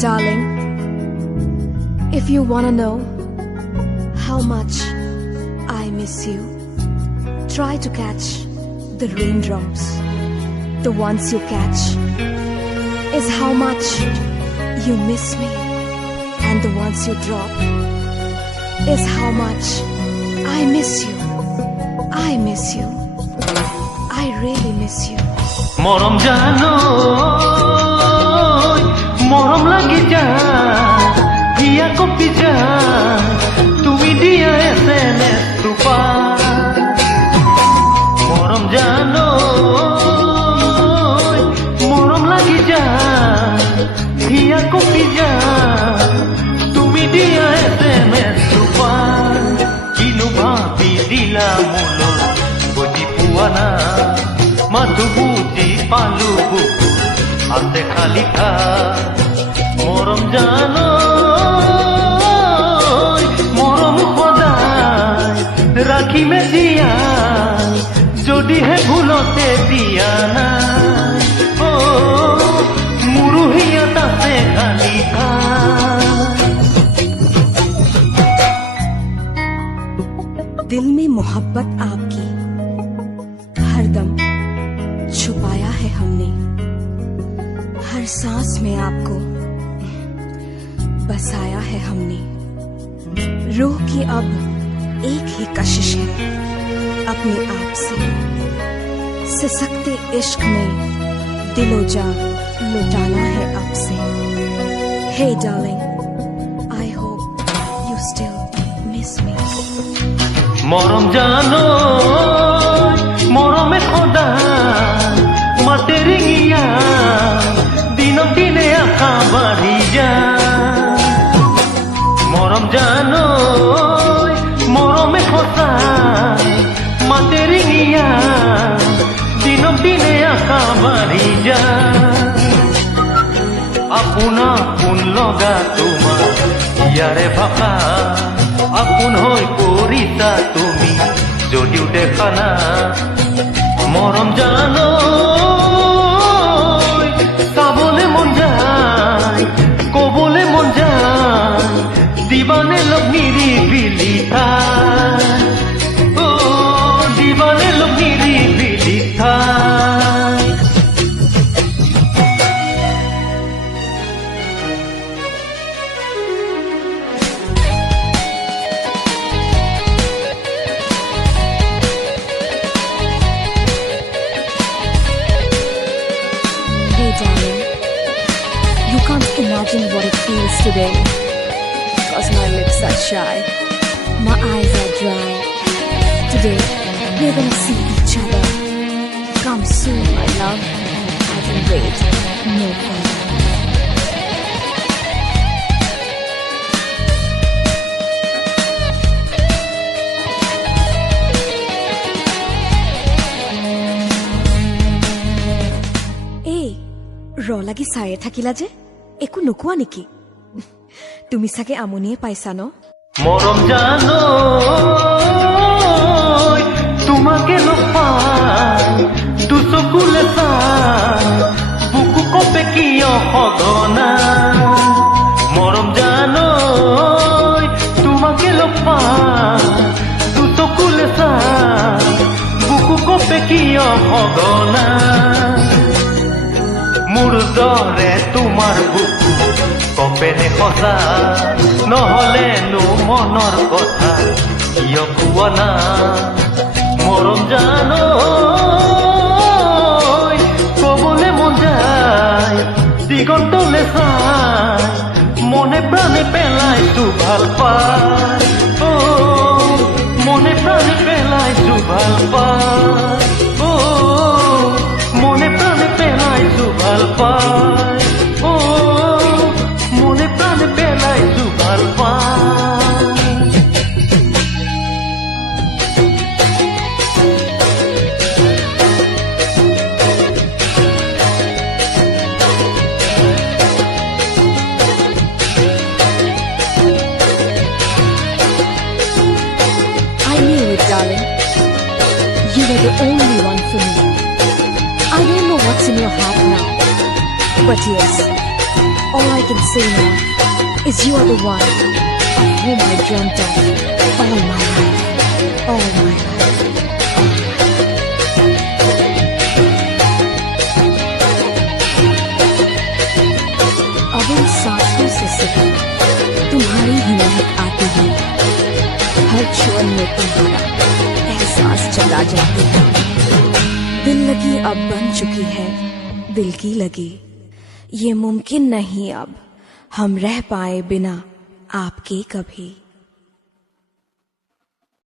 Darling, if you wanna know how much I miss you, try to catch the raindrops. The ones you catch is how much you miss me, and the ones you drop is how much I miss you. I miss you. I really miss you. মরম জানো মরম লাগি যায় হিয়া copy যায় তুমি দিয়া SMS তুপা মরম জানো মরম লাগি যায় হিয়া কপি যায় তুমি দিয়া SMS তুপা কিনু ভাবি দিলা মূল বুঝি পোৱা না মাথু বুঝি পালু বুকু হাতে খালি খা মরম জানো মরম সদায় রাখিমে দিয়া যদিহে ভুলতে দিয়া নাই ও মুরুহিয়া তাতে খালি খা दिल में मोहब्बत आपकी हरदम छुपाया है हमने, हर सांस में आपको बसाया है हमने। रूह की अब एक ही कशिश है अपने आप से, सिसकते इश्क में दिलो जा लुटाना है अब से। Hey darling, I hope you still miss me. মরম জানো মরমে খোদা মাতে রিঙিয়া দিনক দিনে আশা বাঢ়ি যায় মরম জানো মরমে খোদা মাতে ৰিঙিয়া দিনক দিনে আশা বাঢ়ি যায় আপোনা আপোন লগা তোমাৰ ইয়াৰে ভাষা আপোন হৈ কৰিছা তুমি যদিও দেখা না মৰম জানো চাবলে মন যায় কবলে মন যায় দিবানে লগ নিৰিবিলি ঠাই অ দিবানে লগ নিৰিবিলি ঠাই Darling, you can't imagine what it feels today, cause my lips are shy, my eyes are dry. Today, we're gonna see each other. Come soon, my love, I can wait no further. ৰ লাগি চায়ে থাকিলা যে একো নোকোৱা নেকি তুমি চাগে আমনিয়ে পাইছা ন মৰম জানো তোমাকে লগ পাই দুচকুলে চাই বুকু কপে কিয় সঘনা মৰম জানো তোমাকে লগ পাই দুচকুলে চাই বুকু কপে কিয় সঘনা মোৰ দৰে তোমাৰ বুকু কপেনে সঁচা নহলেনো মনৰ কথা কিয় কোৱা না মৰম জানো কবলে মন যায় দিগন্তলে চাই মনে প্ৰাণে পেলাইছো ভাল পাই অ মনে প্ৰাণে পেলাইছো ভাল পাই অ মনে প্ৰাণে পেলাইছো ভাল পাই অ মনে প্ৰাণে পেলাইছো ভাল পাই I knew it, darling. You were the only one for me. I don't know what's in your heart now, but yes, All I can say now is you are the one of whom I dreamt of all my life, all my life. अब इन सांसों से सिर्फ तुम्हारी ही महक आती है, हर क्षण में तुम्हारा एहसास चला जाती है। दिल लगी अब बन चुकी है दिल की लगी, ये मुमकिन नहीं अब हम रह पाए बिना आपके कभी।